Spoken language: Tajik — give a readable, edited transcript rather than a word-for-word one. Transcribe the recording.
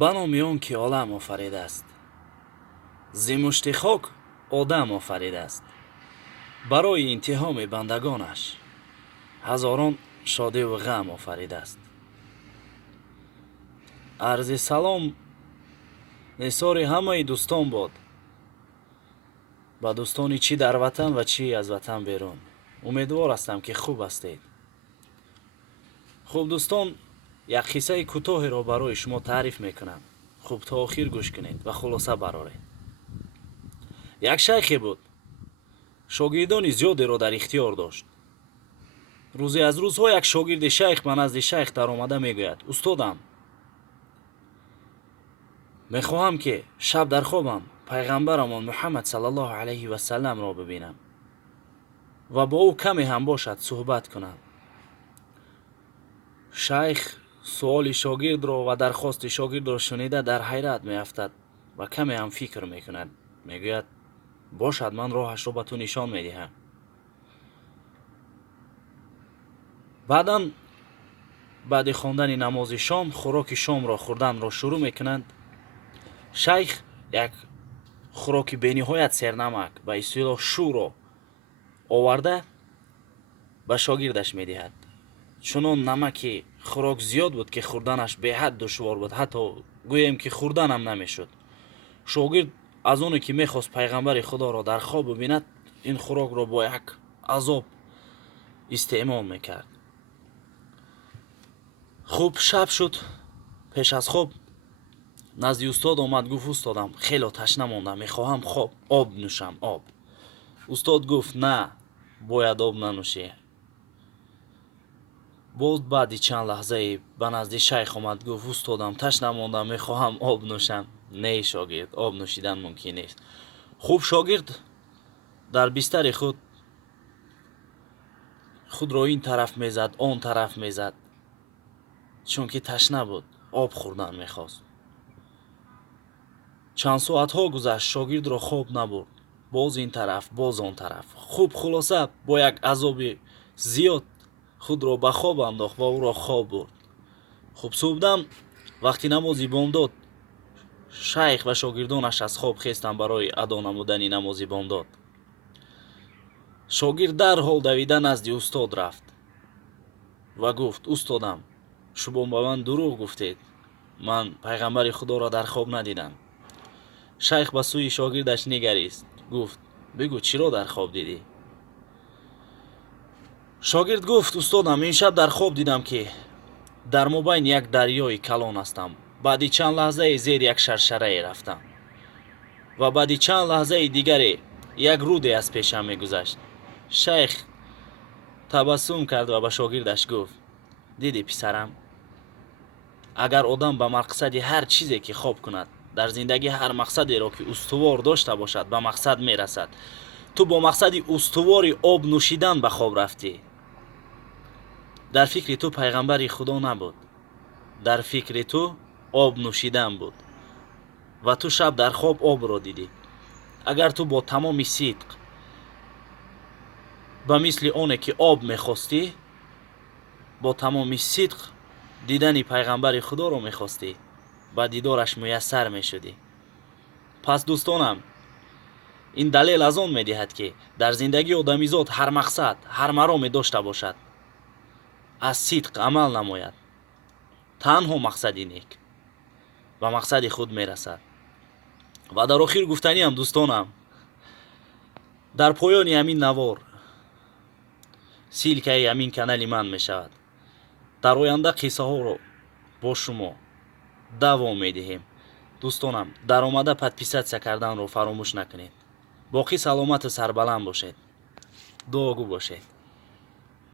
ба номи он ки олам офаридааст, зи мушти хок одам офаридааст. барои интиҳоми бандагонаш ҳазорон шодиву ғам офаридааст. арзи салом нисори ҳамаи дӯстон бод, ба дӯстони чӣ дар ватан ва чӣ аз ватан берун. умедвор ҳастам ки хуб ҳастед. хуб дӯстон, як қиссаи кӯтоҳеро барои шумо таъриф мекунам. хуб то охир гӯш кунед ва хулоса бароред. як шайхе буд, шогирдони зиёдеро дар ихтиёр дошт. рӯзе аз рӯзҳо як шогирди шайх ба назди шайх даромада мегӯяд: устодам, мехоҳам ки шаб дар хобам пайғамбарамон Муҳаммад саллаллоҳу алайҳи васалламро бибинам ва бо ӯ каме ҳам бошад суҳбат кунам. шайх суоли шогирдро ва дархости шогирдро шунида дар ҳайрат меафтад ва каме ҳам фикр мекунад. мегӯяд: бошад, ман роҳашро ба ту нишон медиҳам. баъдан баъди хондани намози шом хӯроки шомро хӯрданро шурӯъ мекунанд. шайх як хӯроки бениҳоят сернамак ба истилоҳ шӯро оварда ба шогирдаш медиҳад. чунон намаки хӯрок зиёд буд ки хӯрданаш беҳад душвор буд, ҳатто гӯем ки хӯрданам намешуд. шогирд аз оне ки мехост пайғамбари худоро дар хоб бибинад, ин хӯрокро бо як азоб истеъмол мекард. хуб шаб шуд. пеш аз хоб назди устод омад, гуфт: устодам, хело ташна мондам, мехоҳам об нӯшам, об. устод гуфт: на, бояд об нанӯшӣ. боз баъди чанд лаҳзае ба назди шайх омад, гуфт: устодам, ташна мондам, мехоҳам об нӯшам. не шогирд, об нӯшидан мумкин нест. хуб шогирд дар бистари худро ин тараф мезад, он тараф мезад, чунки ташна буд, об хӯрдан мехост. чанд соатҳо гузашт, шогирдро хоб набурд. боз ин тараф, боз он тараф. хуб хулоса бо як азоби зиёд худро ба хоб андохт ва ӯро хоб бурд. хуб субҳдам вақти намози бомдод шайх ва шогирдонаш аз хоб хестанд барои адо намудани намози бомдод. шогирд дарҳол давида назди устод рафт ва гуфт: устодам, шумо ба ман дурӯғ гуфтед, ман пайғамбари худоро дар хоб надидам. шайх ба сӯи шогирдаш нигарист, гуфт: бигӯ, чиро дар хоб дидӣ? шогирд гуфт: устодам, имшаб дар хоб дидам ки дар мобайни як дарёи калон ҳастам. баъди чанд лаҳзае зер як шаршарае рафтам ва баъди чанд лаҳзаи дигаре як рӯде аз пешам мегузашт. шайх табассум кард ва ба шогирдаш гуфт: дидӣ писарам, агар одам ба мақсади ҳар чизе ки хоб кунад, дар зиндагӣ ҳар мақсадеро ки устувор дошта бошад, ба мақсад мерасад. ту бо мақсади устувори об нӯшидан ба хоб рафтӣ. дар фикри ту пайғамбари худо набуд, дар фикри ту об нӯшидан буд ва ту шаб дар хоб обро дидӣ. агар ту бо тамоми сидқ ба мисли оне ки об мехостӣ, бо тамоми сидқ дидани пайғамбари худоро мехостӣ, ба дидораш муяссар мешудӣ. пас дӯстонам, ин далел аз он медиҳад ки дар зиндагии одамизод ҳар мақсад, ҳар мароме дошта бошад, аз сидқ амал намояд, танҳо мақсади нек ба мақсади худ мерасад. ва дар охир гуфтаниам дӯстонам, дар поёни ҳамин навор силкаи ҳамин канали ман мешавад. дар оянда қиссаҳоро бо шумо давом медиҳем. дӯстонам, даромада подписатсия карданро фаромӯш накунед. боқӣ саломату сарбаланд бошед. дуогӯ бошед.